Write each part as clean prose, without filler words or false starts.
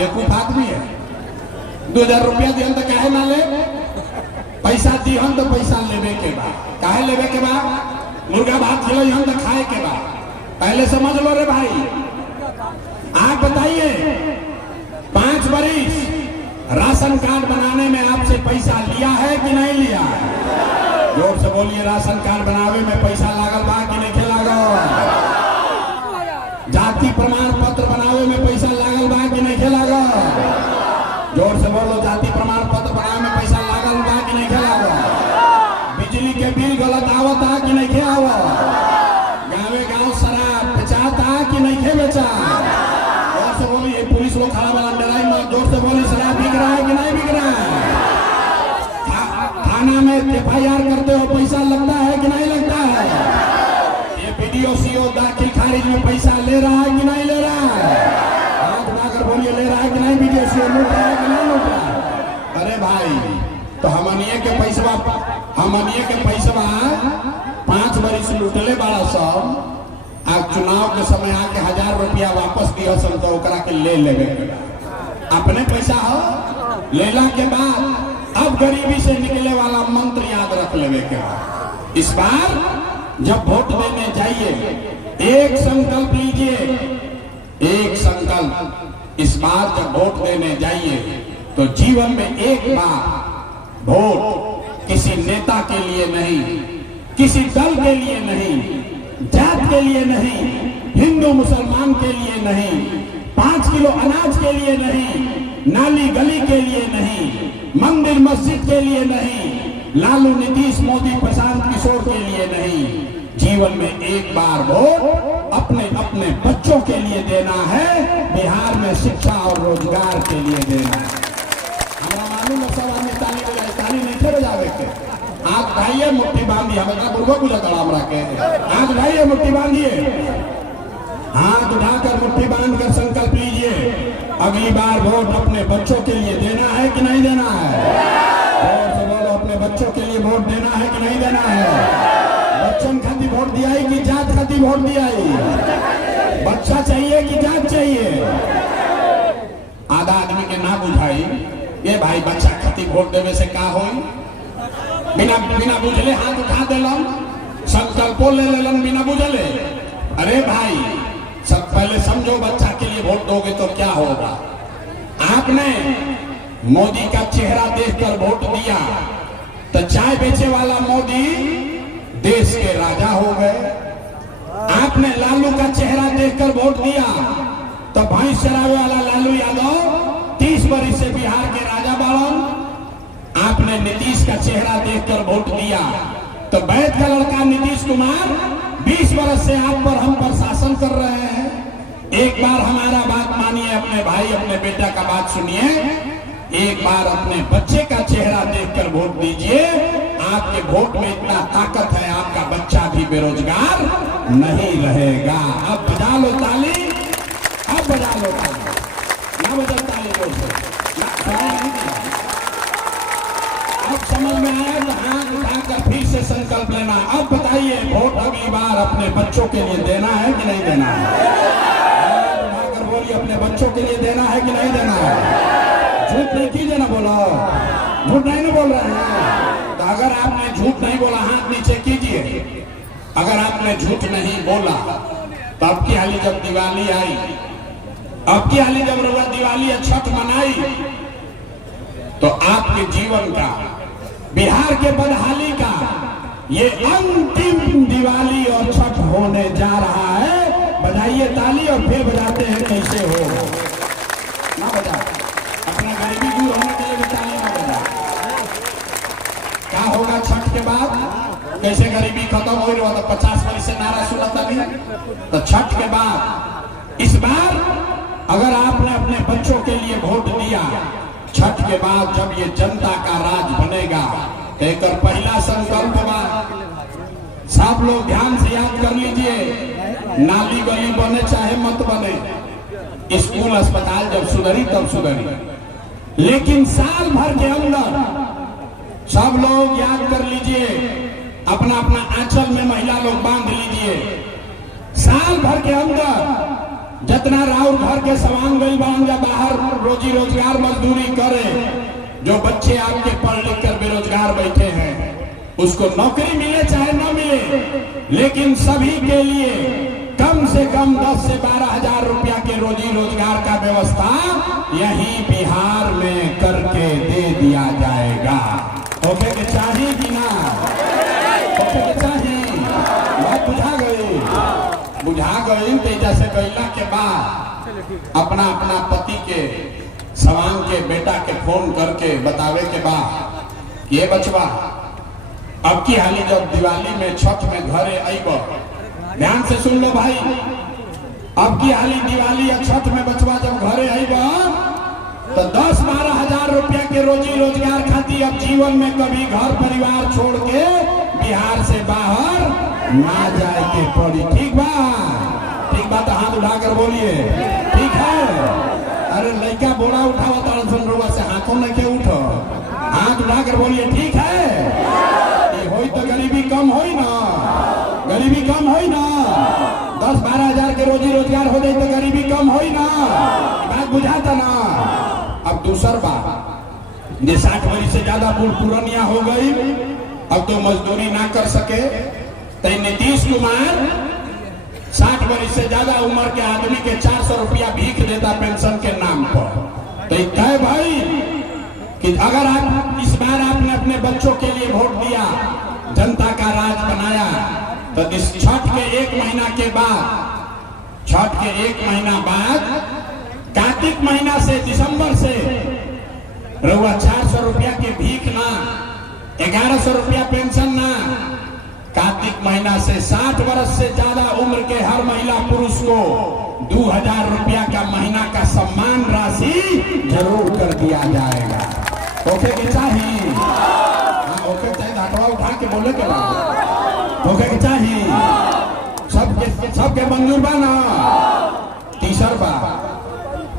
बेवकूफ आदमी है। 2000 रुपया दिहन तो काहे ना ले, पैसा दिहन तो पैसा लेवे के बाद, काहे लेवे के बाद, मुर्गा भात खिलाइहन तो खाए के बाद, पहले समझ लो रे भाई। आप बताइए 5 बरिस राशन कार्ड बनाने में आपसे पैसा लिया है कि नहीं लिया? जोर से बोलिए, राशन कार्ड बनावे में पैसा लागल बा कि नहीं लागल? जाति प्रमाण पत्र बनावे में पैसा लागल बा कि नहीं लागल? जोर से बोलो, जाति प्रमाण पत्र बनावे में पैसा लागल बा कि नहीं लागल? बिजली के बिल गलत आवता कि नहीं आवत? गाँवे गाँव शराब बेचाता कि नहीं बेचा? जोर से बोलिए, पुलिस लोग खड़ा वाला डराई मत, जोर से बोली, शराब बिक रहा है कि नहीं बिक रहा है? थाना में FIR करते हो पैसा लगता है कि नहीं लगता है? ये BDO CO दाखिल खारिज में पैसा ले रहा है कि नहीं ले रहा है? हाथ उठाकर बोलिए, ले रहा है कि नहीं? BDO CO लूट रहा है कि नहीं लूट रहा है? अरे भाई, तो हमनिए के पैसा 5 बरिस लूटले बड़ा सब, आज चुनाव के समय आके 1000 रुपया वापस दिया सन तो ओकरा के ले लेवे के बाद अपने पैसा हो लेला के बाद अब गरीबी से निकले वाला मंत्र याद रख लेवे के बाद इस बार जब वोट देने जाइए एक संकल्प लीजिए, एक संकल्प, इस बार जब वोट देने जाइए तो जीवन में एक बार वोट किसी नेता के लिए नहीं, किसी दल के लिए नहीं, जात के लिए नहीं, हिंदू मुसलमान के लिए नहीं, 5 किलो अनाज के लिए नहीं, नाली गली के लिए नहीं, मंदिर मस्जिद के लिए नहीं, लालू नीतीश मोदी प्रशांत किशोर के लिए नहीं, जीवन में एक बार वोट अपने अपने बच्चों के लिए देना है, बिहार में शिक्षा और रोजगार के लिए देना है। हमारा मालूम है सब आदमी ताली बजाए, ताली नहीं थे बजावे के, आप भाइये मुट्ठी बांधिए, हमें बुर्गो पूजा कड़ा हमरा के, हाथ भाइये मुट्ठी बांधिए, हाथ उठाकर मुट्ठी बांधकर संकल्प लीजिए, अगली बार वोट अपने बच्चों के लिए देना है कि नहीं देना है? जोर से बोलो, अपने बच्चों के लिए वोट देना है कि नहीं देना है? बच्चन खाती वोट दिया कि जात खाती वोट दिया? बच्चा चाहिए कि जात चाहिए? आधा आदमी के ना बुझाई, ये भाई बच्चा खाती वोट देवे से का होई? बिना बुझले हाथ उठा देलन, संकल्पो ले लेलन बिना बुझले। अरे भाई, सब पहले समझो, बच्चा के लिए वोट दोगे तो क्या होगा? आपने मोदी का चेहरा देखकर वोट दिया तो चाय बेचे वाला मोदी देश के राजा हो गए। आपने लालू का चेहरा देखकर वोट दिया तो भैंस चरावे वाला लालू यादव 30 बरिस से बिहार के राजा बावन। आपने नीतीश का चेहरा देखकर वोट दिया तो वैद का लड़का नीतीश कुमार 20 बरस से आप पर हम पर शासन कर रहे हैं। एक बार हमारा बात मानिए, अपने भाई अपने बेटा का बात सुनिए, एक बार अपने बच्चे का चेहरा देखकर वोट दीजिए। आपके वोट में इतना ताकत है, आपका बच्चा भी बेरोजगार नहीं रहेगा। अब बजा लो ताली, अब बजा लो ताली, ना बजा ताली जोर से, अब समझ में आया तो हाथ उठाकर फिर से संकल्प लेना। अब बताइए, वोट अगली बार अपने बच्चों के लिए देना है कि नहीं देना है? हाथ उठाकर बोलिए, अपने बच्चों के लिए देना है कि नहीं देना है? झूठ नहीं कीजिए ना, बोलो झूठ नहीं ना बोल रहे हैं। तो अगर आपने झूठ नहीं बोला हाथ नीचे कीजिए। अगर आपने झूठ नहीं बोला तो अब की हाली जब दिवाली आई, अब की हाली जब दिवाली छठ मनाई तो आपके जीवन का, बिहार के बदहाली का ये अंतिम दिवाली और छठ होने जा रहा है। बजाइए ताली और फिर बजाते हैं कैसे हो ना बजा, अपना गरीबी दूर होने के लिए भी ताली ना बजा। क्या होगा छठ के बाद? कैसे गरीबी खत्म हो रही हो? तो 50 बरिस से नारा सुना था नहीं। तो छठ के बाद इस बार अगर आपने अपने बच्चों के लिए वोट दिया, छठ के बाद जब ये जनता का राज बनेगा, एक और पहला संकल्प बा, सब लोग ध्यान से याद कर लीजिए, नाली गली बने चाहे मत बने, स्कूल अस्पताल जब सुधरी तब सुधरी, लेकिन साल भर के अंदर सब लोग याद कर लीजिए, अपना अपना आंचल में महिला लोग बांध लीजिए, साल भर के अंदर जितना राउर घर के सवांग गई बांग या बाहर रोज रोजी रोजगार मजदूरी करें। जो बच्चे आपके पढ़ लिख कर बेरोजगार बैठे हैं उसको नौकरी मिले चाहे न मिले, लेकिन सभी के लिए कम से कम 10 से 12 हजार रुपया के रोजी रोजगार का व्यवस्था यही बिहार में करके दे दिया जाएगा। ओके के चाहिए कि ना? ओके के चाहिए? बात बुझा गई? बुझा गई तो जैसे गैला के बाद अपना अपना पति के सवांग के बेटा के फोन करके बतावे के बाद ये बचवा अब की हाली जब दिवाली में छठ में घरे आईब, ध्यान से सुन लो भाई, अब की हाली दिवाली या छठ में बचवा जब घरे आईब तो 10-12 हजार रुपया के रोजी रोजगार खाती अब जीवन में कभी घर परिवार छोड़ के बिहार से बाहर ना जाए के पड़ी। ठीक बा? ठीक बा तो हाथ उठाकर बोलिए ठीक है। अरे लड़का बोला उठावा तारसन रुआ से हाथों में के उठो, हाथ उठाकर बोलिए ठीक है। ये होई तो गरीबी कम होई ना, गरीबी कम होई ना। 10-12 हजार के रोजी रोजगार हो जाए तो गरीबी कम होई ना। बात बुझाता ना? अब दूसर बात, ये 60 वर्ष से ज्यादा बूढ़ पुरानिया हो गई, अब तो मजदूरी ना कर सके तो नीतीश कुमार 60 वर्ष से ज्यादा उम्र के आदमी के 400 रुपया भीख देता पेंशन के नाम पर। तो तय भाई कि अगर आप इस बार आपने अपने बच्चों के लिए वोट दिया, जनता का राज बनाया, तो इस छठ के 1 महीना के बाद, छठ के 1 महीना बाद कार्तिक महीना से दिसंबर से रउआ 400 रुपया के भीख ना, 1100 रुपया पेंशन ना, कार्तिक महीना से 60 वर्ष से ज्यादा उम्र के हर महिला पुरुष को 2000 रुपया का महीना का सम्मान राशि जरूर कर दिया जाएगा। ओके के चाहिए? हाँ ओके चाहिए। हटवा उठा के बोले के बाद ओके के चाहिए? सबके मंजूर बा ना? तीसर बा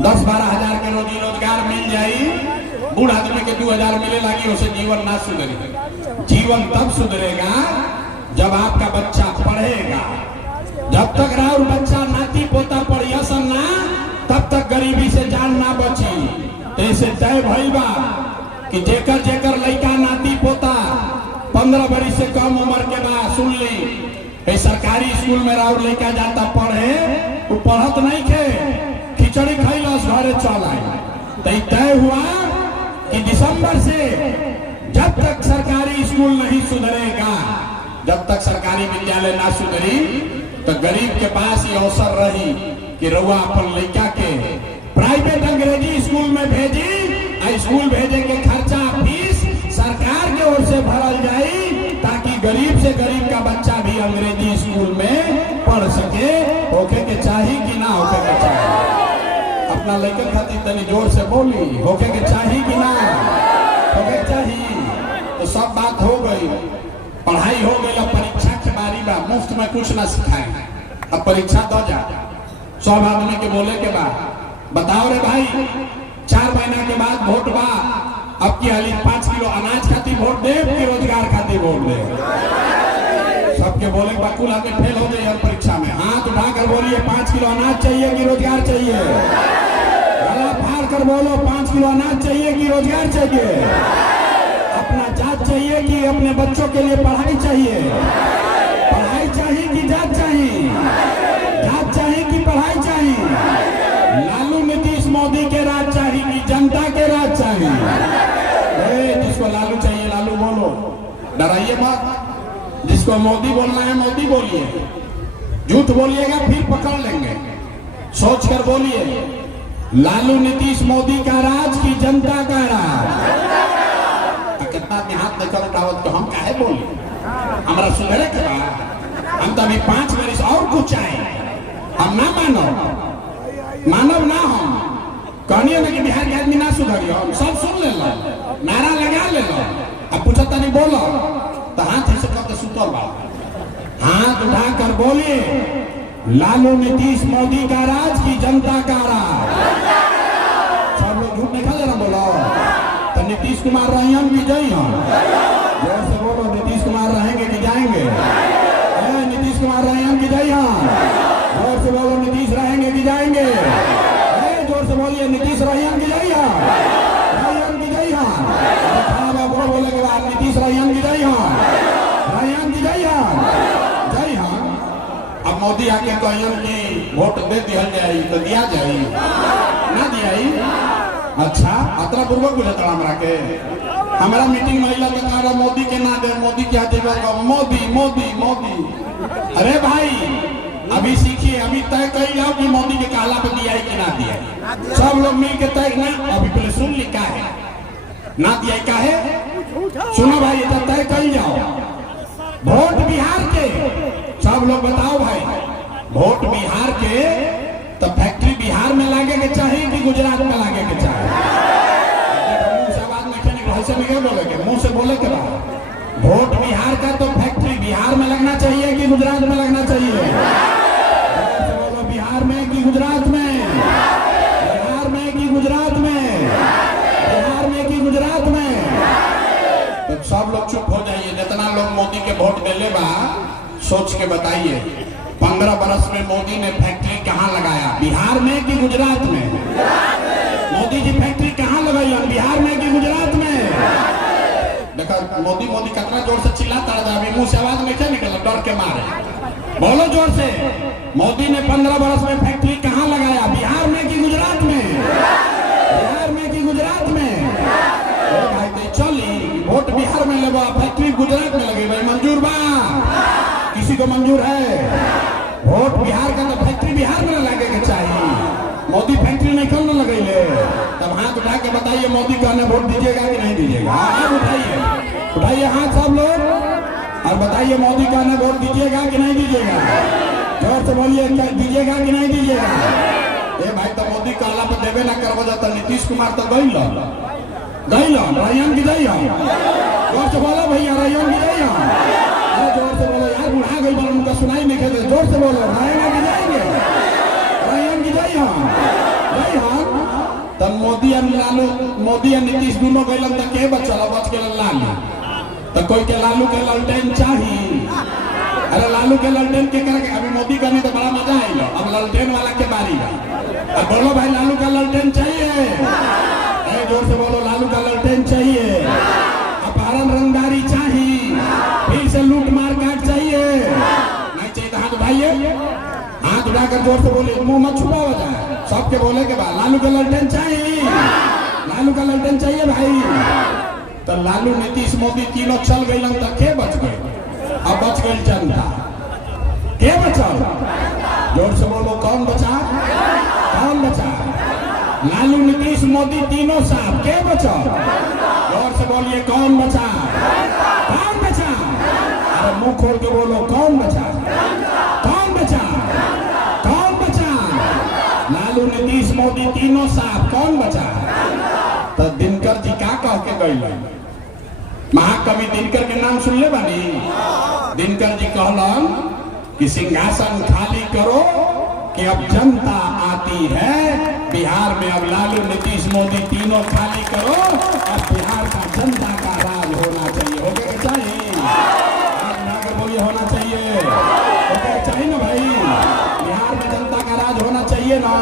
10-12 हजार के रोजी रोजगार मिल जाई, बूढ़ आदमी के 2000 मिले लगी, उसे जीवन ना सुधरेगा। जीवन तब सुधरेगा जब आपका बच्चा पढ़ेगा। जब तक राउर बच्चा नाती पोता पढ़िया सन ना, तब तक गरीबी से जान ना बची। ऐसे तय भइल बा कि जेकर जेकर लड़का नाती पोता 15 वर्ष से कम उम्र के बाद, सुन ली सरकारी स्कूल में राउर लड़का जाता पढ़े, वो पढ़त नहीं थे, खिचड़ी खैलस घरे चल आए। तय हुआ कि दिसंबर से जब तक सरकारी स्कूल नहीं सुधरेगा, जब तक सरकारी विद्यालय ना सुधरी, तो गरीब के पास ये अवसर रही कि रउआ अपन लड़का के प्राइवेट अंग्रेजी स्कूल में भेजी। स्कूल भेजे के खर्चा फीस सरकार के ओर से भरल जाई, ताकि गरीब से गरीब का बच्चा भी अंग्रेजी स्कूल में पढ़ सके। होके के चाहिए कि ना होके के चाहिए? अपना लड़का खातिर तनी जोर से बोली, होके के चाहिए कि ना होके के चाहिए? तो सब बात हो गई, पढ़ाई हो गई, अब परीक्षा के बारी बा, मुफ्त में कुछ ना सिखाए। अब परीक्षा दो जा, 100 आदमी के बोले के बाद बताओ रे भाई, 4 महीना के बाद वोट बा, अब की हाली 5 किलो अनाज खाती वोट दे कि रोजगार खाती वोट दे? सबके बोले बकुल आके फेल हो गए परीक्षा में। हाथ उठाकर बोलिए 5 किलो अनाज चाहिए कि रोजगार चाहिए? गला फाड़ कर बोलो 5 किलो अनाज चाहिए कि रोजगार चाहिए? अपना जात चाहिए कि अपने बच्चों के लिए पढ़ाई चाहिए? पढ़ाई चाहिए कि जात चाहिए? जात चाहिए कि पढ़ाई चाहिए? लालू नीतीश मोदी के राज चाहिए कि जनता के राज चाहिए? जिसको लालू चाहिए लालू बोलो, डराइए मत। जिसको मोदी बोलना है मोदी बोलिए, झूठ बोलिएगा फिर पकड़ लेंगे। सोच कर बोलिए, लालू नीतीश मोदी का राज की जनता का राज? कितना हाथ लेकर उठावत तो हम काहे बोली? हमारा सुधरे के बाद हम तो अभी 5 वर्ष और कुछ आए, हम ना मानव ना हम कहनिए ना कि बिहार के आदमी ना सुधरियो, हम सब सुन ले, नारा लगा ले। अब पूछता नहीं बोलो तो हाथ ऐसे करके सुतल बा, हाथ उठाकर बोलिए, लालू नीतीश मोदी का राज की जनता का राज? सब लोग झूठ नहीं खा लेना बोलो। तो नीतीश कुमार रहें कि जाइए? जैसे बोलो, नीतीश कुमार रहेंगे कि जाएंगे? नीतीश कुमार रहें कि जाइए? जोर से बोलो, नीतीश रहेंगे कि जाएंगे? जोर से बोलिए, नीतीश नीतीश रैयन की जय हो, रैयन की जय हो। बोले के बाद नीतीश रैयन की जय हो, रैयन की जय हो, जय हो। अब मोदी आके कहियन की वोट दे दिया जाए तो दिया जाए ना दिया। अच्छा अतरा पूर्वक बुझता हमरा के हमारा मीटिंग में तो कहा मोदी के ना दे, मोदी क्या देगा, मोदी मोदी मोदी। अरे भाई अभी सीखिए, अभी तय कर जाओ कि मोदी के काला पे दिया है कि ना दिया है। सब लोग मिल के तय ना, अभी पहले सुन ली का है ना दिया है, का है सुनो भाई, तो तय कर जाओ। वोट बिहार के सब लोग बताओ भाई, वोट बिहार के तो फैक्ट्री बिहार में लागे के चाहिए कि गुजरात में लागे के चाहिए? ऐसे में क्या बोले के मुंह से बोले के बाद वोट बिहार का तो फैक्ट्री बिहार में लगना चाहिए कि गुजरात में लगना चाहिए? बोलो बिहार में कि गुजरात में, बिहार में कि गुजरात में, बिहार में कि गुजरात में। तो सब लोग चुप हो जाइए, जितना लोग मोदी के वोट देले बा सोच के बताइए 15 बरस में मोदी ने फैक्ट्री कहाँ लगाया, बिहार में कि गुजरात में? मोदी जी फैक्ट्री कहाँ लगाई, बिहार में कि गुजरात में? देखा मोदी मोदी कितना जोर से चिल्लाता रहा, अभी मुंह से आवाज नहीं क्या निकला, डर के मारे। बोलो जोर से, मोदी ने 15 बरस में फैक्ट्री कहाँ लगाया, बिहार में कि गुजरात में? बिहार में कि गुजरात में? भाई तो चली वोट बिहार में लगा, फैक्ट्री गुजरात में लगी, भाई मंजूर बा? किसी को मंजूर है? वोट बिहार का तो फैक्ट्री बिहार में लगे के चाहिए, मोदी फैक्ट्री नहीं क्यों न लगेले? तब हाथ उठा के बताइए मोदी कहने वोट दीजिएगा कि नहीं दीजिएगा? हाथ उठाइए, उठाइए हाथ सब लोग और बताइए मोदी कहने वोट दीजिएगा कि नहीं दीजिएगा? जोर से बोलिए, क्या दीजिएगा कि नहीं दीजिएगा? ए भाई तो मोदी कहला पर देवे ना करवा जाता, नीतीश कुमार तो गई लो रैयन की जय हो। जोर से बोलो भैया, रैयन की जय हो। अरे जोर से बोलो यार, बुढ़ा गई बोलो, उनका सुनाई नहीं देते, जोर से बोलो रैयन की जाएंगे, रैयन की जय हो, जय हो। तब मोदी और लालू, मोदी और नीतीश दोनों गए तक के बचल, बच गए लालू। तो कोई के लालू के ललटेन चाहिए? अरे लालू के ललटेन के करके अभी मोदी का नहीं तो बड़ा मजा आएगा, अब ललटेन वाला के बारी है। अब बोलो भाई लालू का ललटेन चाहिए? अरे जोर से बोलो लालू का ललटेन चाहिए, अपहरण रंगदारी चाहिए, फिर से लूट मार काट चाहिए, नहीं चाहिए तो हाथ उठाइए, हाथ उठाकर जोर से बोले, मुंह मत छुपा हो जाए, सबके बोले के बाद लालू का ललटेन चाहिए, लालू का ललटेन चाहिए भाई। तो लालू नीतीश मोदी तीनों चल गए तो के बच गए? अब बच गई जनता, के बचल? जोर से बोलो कौन बचा, कौन बचा? लालू नीतीश मोदी तीनों साहब, के बचा? जोर से बोलिए कौन बचा, कौन बचा? अरे मुंह खोल के बोलो कौन बचा, कौन बचा, कौन बचा? लालू नीतीश मोदी तीनों साहब, कौन बचा? तो दिनकर जी क्या कह के गए? महाकवि दिनकर के नाम सुन ले बानी? दिनकर जी कहलन कि सिंहासन खाली करो कि अब जनता आती है बिहार में, अब लालू नीतीश मोदी तीनों खाली करो, अब बिहार का जनता का राज होना चाहिए। हो गया चाहिए, बोलिए होना चाहिए, हो गया चाहिए ना भाई, बिहार में जनता का राज होना चाहिए ना।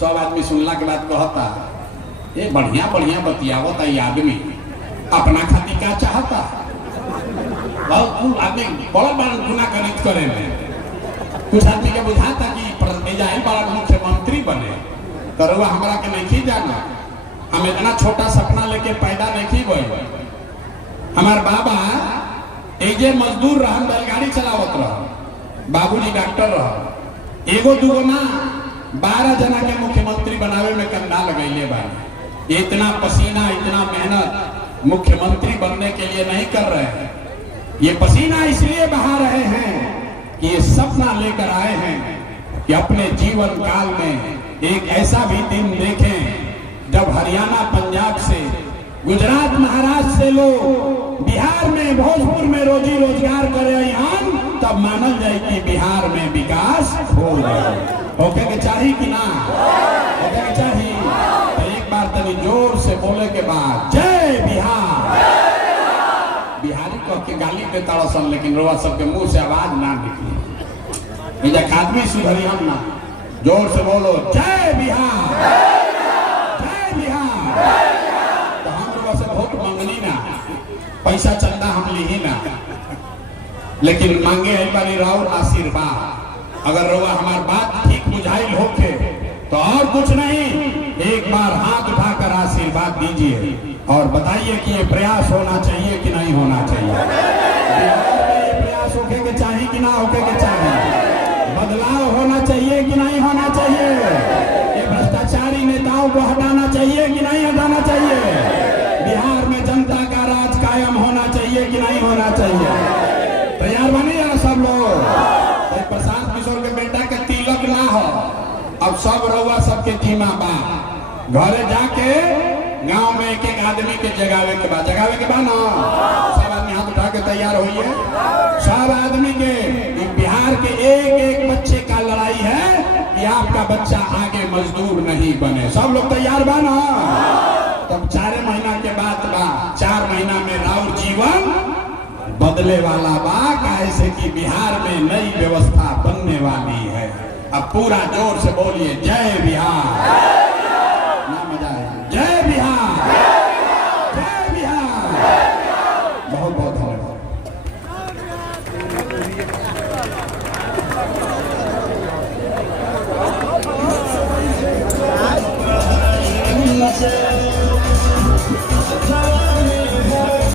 सब आदमी सुनला के बाद कहता ये बढ़िया बढ़िया बतियावता ये आदमी अपना खातिर क्या चाहता, बहुत आदमी बड़ा बड़ा गुना गणित करे में। कुछ आदमी के बुझाता कि बड़ा मुख्यमंत्री बने, करुआ हमरा के नहीं जाना, हम इतना छोटा सपना लेके पैदा नहीं हुए। हमार बाबा एजे मजदूर रहा, बैलगाड़ी चलावत रहा, बाबूजी डॉक्टर रहा, एगो दूगो ना 12 जना के मुख्यमंत्री बनावे में कंधा लगैले बा। इतना पसीना इतना मेहनत मुख्यमंत्री बनने के लिए नहीं कर रहे हैं, ये पसीना इसलिए बहा रहे हैं कि ये सपना लेकर आए हैं कि अपने जीवन काल में एक ऐसा भी दिन देखें जब हरियाणा पंजाब से गुजरात महाराष्ट्र से लोग बिहार में भोजपुर में रोजी रोजगार करे यहाँ, तब मानल जाए कि बिहार में विकास हो गया। होके के चाहिए कि ना होके के चाहिए? तो एक बार तनी जोर से बोले के बाद जय बिहार। बिहारी कह के गाली देता सन, लेकिन रोआ सबके मुंह से आवाज ना निकली। आदमी सुधरी हम ना, जोर से बोलो जय बिहार। पैसा चंदा हम ली ही ना, लेकिन मांगे है बारी राउर आशीर्वाद। अगर रउआ हमार बात ठीक बुझाइल होके तो और कुछ नहीं, एक बार हाथ उठाकर आशीर्वाद दीजिए और बताइए कि ये प्रयास होना चाहिए कि नहीं होना चाहिए। बिहार में ये प्रयास होके के चाहिए कि ना होके के चाहिए, बदलाव होना चाहिए कि नहीं होना चाहिए, ये भ्रष्टाचारी नेताओं को हटाना चाहिए कि नहीं हटाना चाहिए, बिहार में जनता का राज कायम होना चाहिए कि नहीं होना चाहिए। तैयार बने यार सब लोग। तो प्रशांत किशोर के बेटा के तिलक ना हो, अब सब रउआ सबके जीमा बा, घरे जाके गांव में एक एक आदमी के जगावे के बाद ना, सब आदमी हाथ उठा के तैयार होइए, सब आदमी के। बिहार के एक एक बच्चे का लड़ाई है कि आपका बच्चा आगे मजदूर नहीं बने। सब लोग तैयार बा ना? तब 4 महीना के बाद बा, 4 महीना में राउर जीवन बदले वाला बा, कैसे कि बिहार में नई व्यवस्था बनने वाली है। अब पूरा जोर से बोलिए जय बिहार।